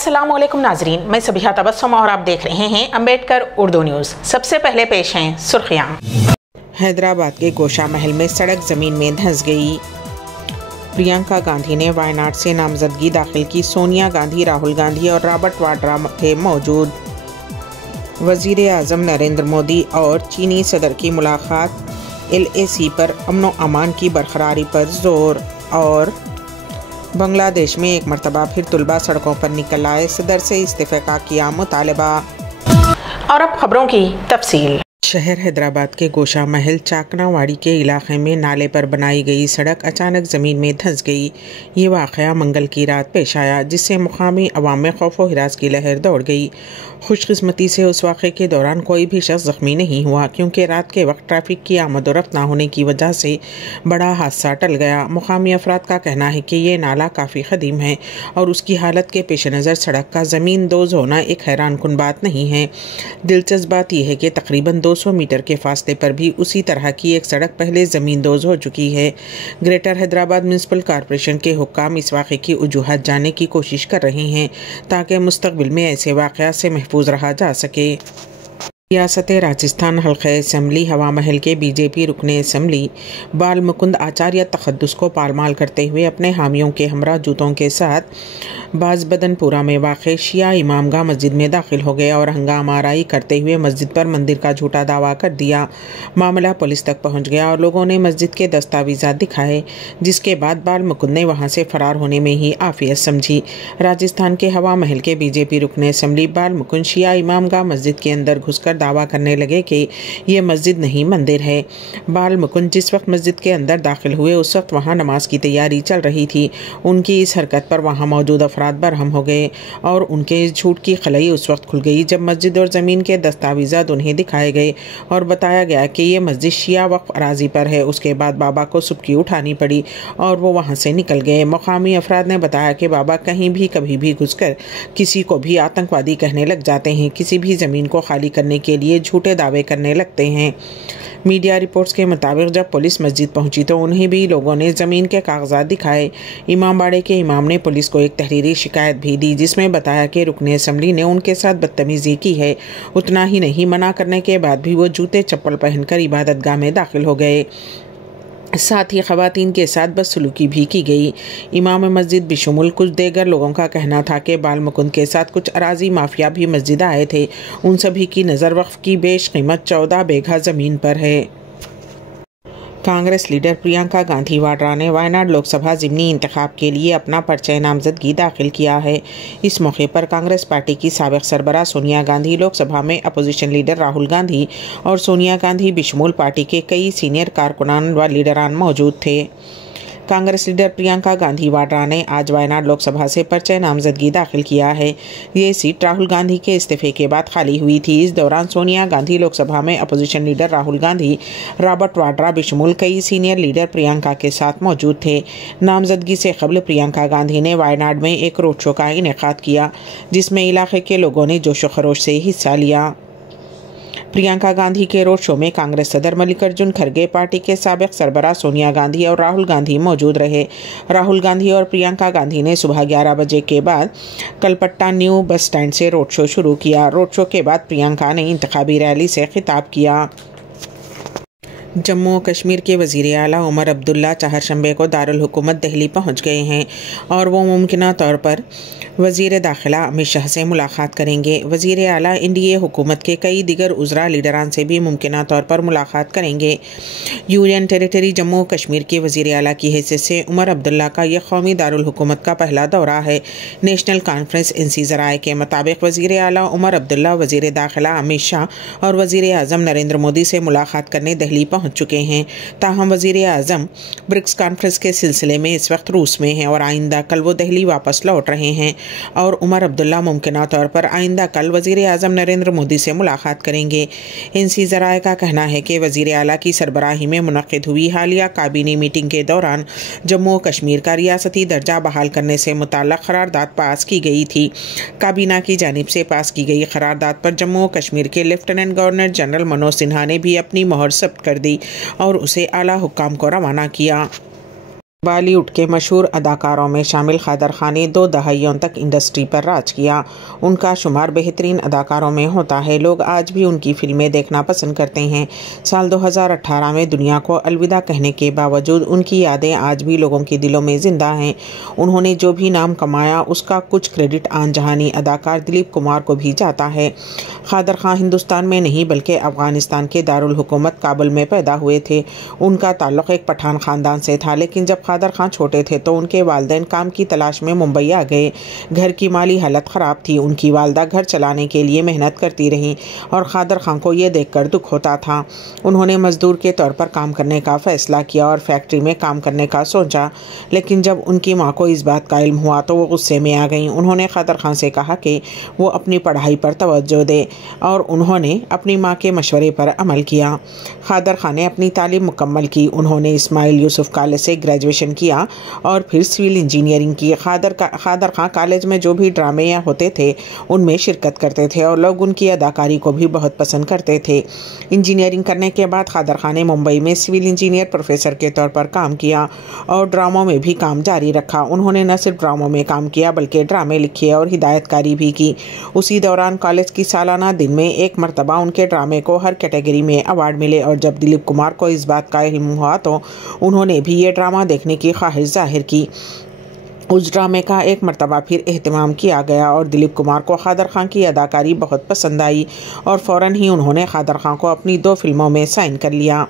अस्सलामुअलैकुम नाजरीन, मैं सबिहा तबस्सुम और आप देख रहे हैं अम्बेडकर उर्दू न्यूज़। सबसे पहले पेश हैं सुर्खियाँ। हैदराबाद के गोशा महल में सड़क ज़मीन में धंस गई। प्रियंका गांधी ने वायनाड से नामजदगी दाखिल की। सोनिया गांधी, राहुल गांधी और रॉबर्ट वाड्रा थे मौजूद। वज़ीर आज़म नरेंद्र मोदी और चीनी सदर की मुलाकात। LAC पर अमन व अमान की बरकरारी पर जोर। और बांग्लादेश में एक मरतबा फिर तुलबा सड़कों पर निकल आए, सदर से इस्तीफे का किया मुतालबा। और अब खबरों की तफसील। शहर हैदराबाद के गोशा महल चाकनावाड़ी के इलाके में नाले पर बनाई गई सड़क अचानक ज़मीन में धंस गई। ये वाक़या मंगल की रात पेश आया, जिससे मुकामी अवाम में खौफ व हिरास की लहर दौड़ गई। खुशकिस्मती से उस वाक़े के दौरान कोई भी शख्स ज़ख्मी नहीं हुआ, क्योंकि रात के वक्त ट्रैफिक की आमद व रफ्त ना होने की वजह से बड़ा हादसा टल गया। मुकामी अफराद का कहना है कि ये नाला काफ़ी क़दीम है और उसकी हालत के पेश नज़र सड़क का ज़मीन दोज़ होना एक हैरान कुन बात नहीं है। दिलचस्प बात यह है कि तकरीबन 200 मीटर के फासले पर भी उसी तरह की एक सड़क पहले ज़मीन दोज़ हो चुकी है। ग्रेटर हैदराबाद म्यूनसिपल कॉरपोरेशन के हुक्काम इस वाक़े की वजूहत जानने की कोशिश कर रहे हैं, ताकि मुस्तक़बिल में ऐसे वाक़यात से महफूज रहा जा सके। रियासत राजस्थान हल्क़े असम्बली हवा महल के BJP रुकने असम्बली बाल मुकुंद आचार्य तखद्दुस को पालमाल करते हुए अपने हामियों के हमरा जूतों के साथ बाज़ बदनपुरा में वाक़ शिया इमामगाह मस्जिद में दाखिल हो गए और हंगामा आराई करते हुए मस्जिद पर मंदिर का झूठा दावा कर दिया। मामला पुलिस तक पहुंच गया और लोगों ने मस्जिद के दस्तावेज़ात दिखाए, जिसके बाद बाल मुकुंद ने वहां से फरार होने में ही आफियत समझी। राजस्थान के हवा महल के BJP रुकने असम्बली बाल मुकुंद शिया इमामगाह मस्जिद के अंदर घुसकर दावा करने लगे कि ये मस्जिद नहीं मंदिर है। बाल मुकुंद जिस वक्त मस्जिद के अंदर दाखिल हुए उस वक्त वहाँ नमाज की तैयारी चल रही थी। उनकी इस हरकत पर वहाँ मौजूद अफराद बरहम हो गए और उनके इस झूठ की खलई उस वक्त खुल गई जब मस्जिद और ज़मीन के दस्तावेज़ात उन्हें दिखाए गए और बताया गया कि ये मस्जिद शिया वक्फ अराजी पर है। उसके बाद बाबा को सुबकी उठानी पड़ी और वो वहाँ से निकल गए। मकामी अफराद ने बताया कि बाबा कहीं भी कभी भी घुसकर किसी को भी आतंकवादी कहने लग जाते हैं, किसी भी ज़मीन को खाली करने के लिए झूठे दावे करने लगते हैं। मीडिया रिपोर्ट्स के मुताबिक जब पुलिस मस्जिद पहुंची तो उन्हें भी लोगों ने ज़मीन के कागजात दिखाए। इमामबाड़े के इमाम ने पुलिस को एक तहरीरी शिकायत भी दी, जिसमें बताया कि रुकने असम्बली ने उनके साथ बदतमीज़ी की है। उतना ही नहीं, मना करने के बाद भी वो जूते चप्पल पहनकर इबादतगाह में दाखिल हो गए। साथ ही ख़वातीन के साथ बदसलूकी भी की गई। इमाम मस्जिद बिशुमुल कुछ देगर लोगों का कहना था कि बाल मुकुंद के साथ कुछ अराजी माफिया भी मस्जिद आए थे। उन सभी की नज़र वक्फ की बेश कीमत 14 बीघा ज़मीन पर है। कांग्रेस लीडर प्रियंका गांधी वाड्रा ने वायनाड लोकसभा ज़िमनी इंतखाब के लिए अपना पर्चा नामजदगी दाखिल किया है। इस मौके पर कांग्रेस पार्टी की साबिक़ सरबराह सोनिया गांधी, लोकसभा में अपोजिशन लीडर राहुल गांधी और सोनिया गांधी बिशमूल पार्टी के कई सीनियर कारकुनान व लीडरान मौजूद थे। कांग्रेस लीडर प्रियंका गांधी वाड्रा ने आज वायनाड लोकसभा से पर्चा नामजदगी दाखिल किया है। ये सीट राहुल गांधी के इस्तीफे के बाद खाली हुई थी। इस दौरान सोनिया गांधी लोकसभा में opposition leader Rahul Gandhi, Robert Vadra बिशमूल कई सीनियर लीडर प्रियंका के साथ मौजूद थे। नामजदगी से कबल प्रियंका गांधी ने वायनाड में एक रोड शो का इनेकाद किया, जिसमें इलाके के लोगों ने जोशो खरोश से हिस्सा लिया। प्रियंका गांधी के रोड शो में कांग्रेस सदर मल्लिकार्जुन खड़गे, पार्टी के साबिक़ सरबराह सोनिया गांधी और राहुल गांधी मौजूद रहे। राहुल गांधी और प्रियंका गांधी ने सुबह 11 बजे के बाद कलपट्टा न्यू बस स्टैंड से रोड शो शुरू किया। रोड शो के बाद प्रियंका ने इंतखाबी रैली से खिताब किया। जम्मू और कश्मीर के वज़ीर आला उमर अब्दुल्ला चहारशंबे को दारुल हुकूमत दिल्ली पहुँच गए हैं और वो मुमकिना तौर पर वज़ीर दाखिला अमित शाह से मुलाकात करेंगे। वज़ीर आला NDA हुकूमत के कई दिगर उज़रा लीडरान से भी मुमकिना तौर पर मुलाकात करेंगे। यूनियन टेरिटरी जम्मू कश्मीर के वज़ीर आला की हैसियत से उमर अब्दुल्ला का यह कौमी दारुल हुकूमत का पहला दौरा है। नेशनल कॉन्फ्रेंस NC ज़राए के मुताबिक वज़ीर आला उमर अब्दुल्ला वज़ीर दाखिला अमित शाह और वज़ीर आज़म नरेंद्र मोदी से मुलाकात करने दिल्ली पहुँच चुके हैं। ताहम वज़ीर आज़म ब्रिक्स कॉन्फ्रेंस के सिलसिले में इस वक्त रूस में हैं और आइंदा कल वो दिल्ली वापस लौट रहे हैं और उमर अब्दुल्ला मुमकिना तौर पर आइंदा कल वज़ीर आज़म नरेंद्र मोदी से मुलाकात करेंगे। NC ज़राए का कहना है कि वज़ीर आला की सरबराही में मुनक़िद हुई हालिया काबीनी मीटिंग के दौरान जम्मू कश्मीर का रियासती दर्जा बहाल करने से मुताल्लिक़ करारदाद पास की गई थी। काबीना की जानिब से पास की गई करारदाद पर जम्मू कश्मीर के lieutenant governor general Manoj Sinha ने भी अपनी मोहर ज़ब्त कर दी और उसे आला हुक्काम को रवाना किया। बॉलीवुड के मशहूर अदाकारों में शामिल कादर खान ने 2 दहाइयों तक इंडस्ट्री पर राज किया। उनका शुमार बेहतरीन अदाकारों में होता है। लोग आज भी उनकी फिल्में देखना पसंद करते हैं। साल 2018 में दुनिया को अलविदा कहने के बावजूद उनकी यादें आज भी लोगों के दिलों में जिंदा हैं। उन्होंने जो भी नाम कमाया उसका कुछ क्रेडिट आन जहानी अदाकार दिलीप कुमार को भी जाता है। कादर खान हिंदुस्तान में नहीं बल्कि अफगानिस्तान के दारुल हुकूमत काबुल में पैदा हुए थे। उनका ताल्लुक़ एक पठान ख़ानदान से था, लेकिन जब कादर खान छोटे थे तो उनके वालिदैन काम की तलाश में मुंबई आ गए। घर की माली हालत ख़राब थी। उनकी वालदा घर चलाने के लिए मेहनत करती रहीं और कादर खान को ये देखकर दुख होता था। उन्होंने मजदूर के तौर पर काम करने का फ़ैसला किया और फैक्ट्री में काम करने का सोचा, लेकिन जब उनकी माँ को इस बात का इल्म हुआ तो वो गुस्से में आ गईं। उन्होंने कादर खान से कहा कि वो अपनी पढ़ाई पर तवज्जो दे और उन्होंने अपनी माँ के मशवरे पर अमल किया। कादर खान ने अपनी तालीम मुकम्मल की। उन्होंने इस्माइल यूसुफ कॉलेज से ग्रेजुएशन किया और फिर सिविल इंजीनियरिंग की। कादर खान कॉलेज में जो भी ड्रामे या होते थे उनमें शिरकत करते थे और लोग उनकी अदाकारी को भी बहुत पसंद करते थे। इंजीनियरिंग करने के बाद कादर खान ने मुंबई में सिविल इंजीनियर प्रोफेसर के तौर पर काम किया और ड्रामों में भी काम जारी रखा। उन्होंने न सिर्फ ड्रामों में काम किया बल्कि ड्रामे लिखे और हिदायतकारी भी की। उसी दौरान कॉलेज की सालाना दिन में एक मरतबा उनके ड्रामे को हर कैटेगरी में अवार्ड मिले और जब दिलीप कुमार को इस बात का इल्म हुआ तो उन्होंने भी ये ड्रामा देखने की ख्वाहिश जाहिर की। उस ड्रामे का एक मरतबा फिर एहतमाम किया गया और दिलीप कुमार को कादर खान की अदाकारी बहुत पसंद आई और फ़ौरन ही उन्होंने कादर खान को अपनी 2 फिल्मों में साइन कर लिया।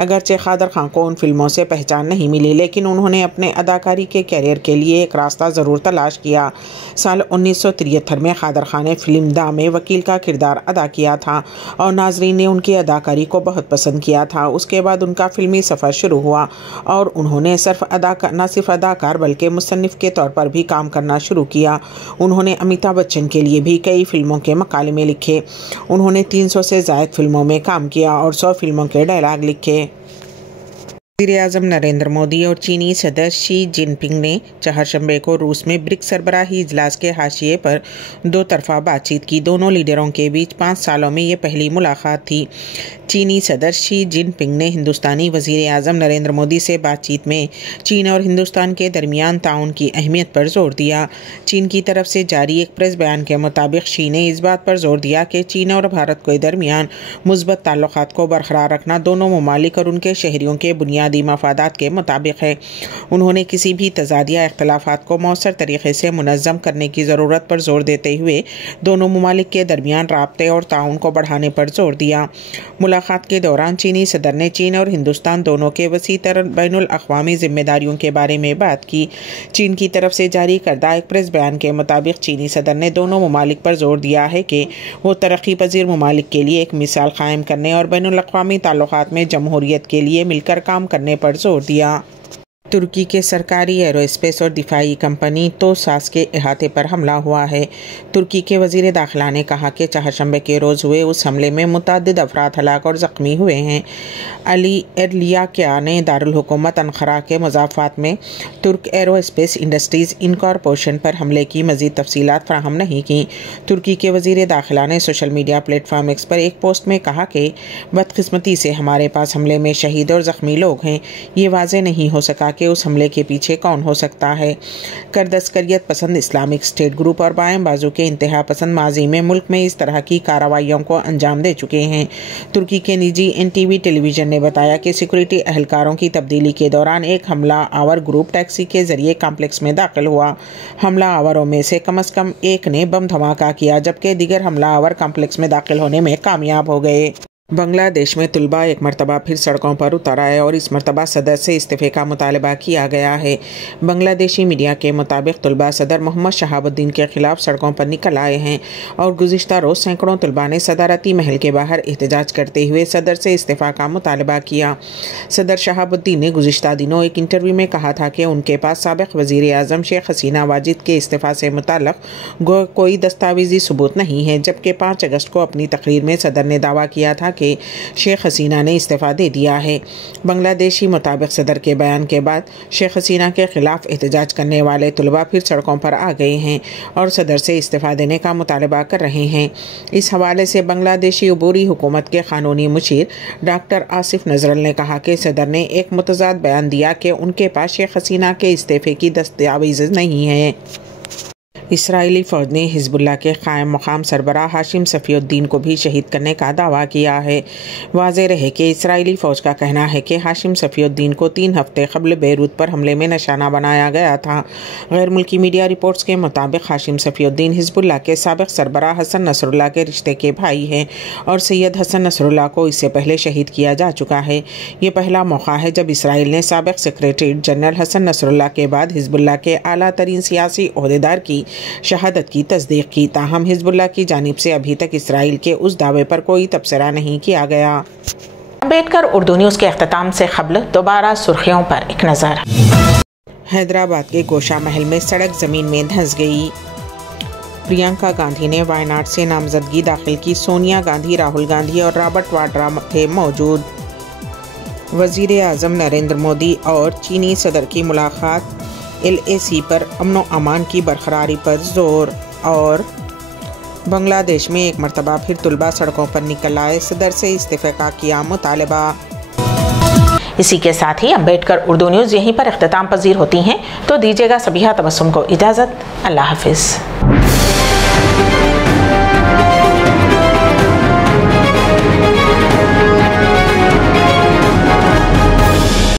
अगरचे कादर खान को उन फिल्मों से पहचान नहीं मिली, लेकिन उन्होंने अपने अदाकारी के कैरियर के लिए एक रास्ता ज़रूर तलाश किया। साल 1973 में कादर खान ने फिल्म दा में वकील का किरदार अदा किया था और नाजरीन ने उनकी अदाकारी को बहुत पसंद किया था। उसके बाद उनका फिल्मी सफ़र शुरू हुआ और उन्होंने न सिर्फ अदाकार बल्कि मुसन्निफ़ के तौर पर भी काम करना शुरू किया। उन्होंने अमिताभ बच्चन के लिए भी कई फिल्मों के मकाले लिखे। उन्होंने 300 से ज़ायद फिल्मों में काम किया और 100 फिल्मों के डायलॉग लिखे। वज़ीर-ए-आज़म नरेंद्र मोदी और चीनी सदर शी जिनपिंग ने चहारशंबे को रूस में ब्रिक्स सरबराही इजलास के हाशिए पर 2 तरफ़ा बातचीत की। दोनों लीडरों के बीच 5 सालों में ये पहली मुलाकात थी। चीनी सदर शी जिनपिंग ने हिंदुस्तानी वज़ीर-ए-आज़म नरेंद्र मोदी से बातचीत में चीन और हिंदुस्तान के दरमियान ताउन की अहमियत पर जोर दिया। चीन की तरफ से जारी एक प्रेस बयान के मुताबिक शी ने इस बात पर जोर दिया कि चीन और भारत के दरमियान मुस्बत ताल्लुकात को बरकरार रखना दोनों ममालिक और उनके शहरियों के बुनियादी मफादात के मुताबिक है। उन्होंने किसी भी तजाद या इख्तलाफात को मौसर तरीके से मुनज़्ज़म करने की ज़रूरत पर जोर देते हुए दोनों ममालिक के दरमियान राब्ते और ताउन को बढ़ाने पर जोर दिया। मुलाकात के दौरान चीनी सदर ने चीन और हिंदुस्तान दोनों के वसी तर बैनुल अक़वामी जिम्मेदारियों के बारे में बात की। चीन की तरफ से जारी करदा एक प्रेस बयान के मुताबिक चीनी सदर ने दोनों ममालिक पर जोर दिया है कि वो तरक्की पजीर ममालिक के लिए एक मिसाल कायम करने और बैनुल अक़वामी ताल्लुकात में जमहूरियत के लिए मिलकर काम करने पर जोर दिया। तुर्की के सरकारी एरोस्पेस और दिफाई कंपनी तोसास के अहाते पर हमला हुआ है। तुर्की के वज़ीर दाखिला ने कहा कि चहारशंबे के रोज़ हुए उस हमले में मुतअद्दिद अफराद हलाक और ज़ख्मी हुए हैं। अली एरलियाकिया ने दारुल हुकूमत अनक़रा के मुज़ाफ़ात में तुर्क एरोस्पेस इंडस्ट्रीज़ इनकॉर्पोरेशन पर हमले की मज़ीद तफसीलात फ़राहम नहीं की। तुर्की के वज़ीर दाखिला ने सोशल मीडिया प्लेटफॉर्म एक्स पर एक पोस्ट में कहा कि बदकिस्मती से हमारे पास हमले में शहीद और ज़ख्मी लोग हैं। ये वाज़ेह नहीं हो सका कि उस हमले के पीछे कौन हो सकता है। कर्द अस्करियत पसंद इस्लामिक स्टेट ग्रुप और बाएं बाजू के इंतहा पसंद माजी में मुल्क में इस तरह की कार्रवाइयों को अंजाम दे चुके हैं। तुर्की के निजी NTV टेलीविजन ने बताया कि सिक्योरिटी अहलकारों की तब्दीली के दौरान एक हमला आवर ग्रुप टैक्सी के जरिए कॉम्प्लेक्स में दाखिल हुआ। हमला आवरों में से कम एक ने बम धमाका किया जबकि दीगर हमला आवर कॉम्प्लेक्स में दाखिल होने में कामयाब हो गए। बांग्लादेश में तुलबा एक मरतबा फिर सड़कों पर उतर आए और इस मरतबा सदर से इस्तीफ़े का मुतालबा किया गया है। बांग्लादेशी मीडिया के मुताबिक तुलबा सदर मोहम्मद शहाबुद्दीन के खिलाफ सड़कों पर निकल आए हैं और गुज़िश्ता रोज़ सैकड़ों तुलबा ने सदारती महल के बाहर एहतजाज करते हुए सदर से इस्तीफ़ा का मुतालबा किया। सदर शहाबुद्दीन ने गुज़िश्ता दिनों एक इंटरव्यू में कहा था कि उनके पास साबिक़ वज़ीर-ए-आज़म शेख हसीना वाजिद के इस्तीफ़ा से मुताल्लिक़ कोई दस्तावेज़ी सबूत नहीं है, जबकि 5 अगस्त को अपनी तकरीर में सदर ने दावा किया था कि के शेख हसीना ने इस्तीफ़ा दे दिया है। बांग्लादेशी मुताबिक सदर के बयान के बाद शेख हसीना के खिलाफ एहतजाज करने वाले तलबा फिर सड़कों पर आ गए हैं और सदर से इस्तीफ़ा देने का मुतालबा कर रहे हैं। इस हवाले से बांग्लादेशी अबूरी हुकूमत के कानूनी मुशीर डॉक्टर आसिफ नजरल ने कहा कि सदर ने एक मुतज़ाद बयान दिया कि उनके पास शेख हसीना के इस्तीफ़े की दस्तावेज़ नहीं है। इसराइली फ़ौज ने हिज़्बुल्लाह के क़ायम मक़ाम सरबराह हाशिम सफ़ीउद्दीन को भी शहीद करने का दावा किया है। वाज़ेह रहे कि इसराइली फ़ौज का कहना है कि हाशिम सफ़ीउद्दीन को 3 हफ़्ते क़ब्ल बेरूत पर हमले में निशाना बनाया गया था। गैर मुल्की मीडिया रिपोर्ट्स के मुताबिक हाशिम सफ़ीउद्दीन हिज़्बुल्लाह के साबिक़ सरबराह हसन नसरुल्लाह के रिश्ते के भाई हैं और सैयद हसन नसरुल्लाह को इससे पहले शहीद किया जा चुका है। ये पहला मौका है जब इसराइल ने साबिक़ सेक्रेटरी जनरल हसन नसरुल्लाह के बाद हिज़्बुल्लाह के आला तरीन सियासी ओहदेदार की शहादत की तस्दीक की। ताहम हिज़्बुल्लाह की जानिब से अभी तक इसराइल के उस दावे पर कोई तबसरा नहीं किया गया। अम्बेडकर उर्दू न्यूज़ के अख्ताम से क़ब्ल दोबारा सुर्खियों पर एक नज़र। हैदराबाद के गोशा महल में सड़क ज़मीन में धंस गई। प्रियंका गांधी ने वायनाड से नामजदगी दाखिल की। सोनिया गांधी, राहुल गांधी और रॉबर्ट वाड्रा थे मौजूद। वज़ीर आज़म नरेंद्र मोदी और चीनी सदर की मुलाकात। LAC पर अमन व अमान की बरकरारी पर जोर। और बांग्लादेश में एक मरतबा फिर तलबा सड़कों पर निकल आए, सदर से इस्तीफ़े का किया मुतालबा। इसी के साथ ही अम्बेडकर उर्दू न्यूज़ यहीं पर इख्तिताम पजीर होती हैं, तो दीजिएगा सबिहा तबस्सुम को इजाज़त। अल्लाह हाफिज़।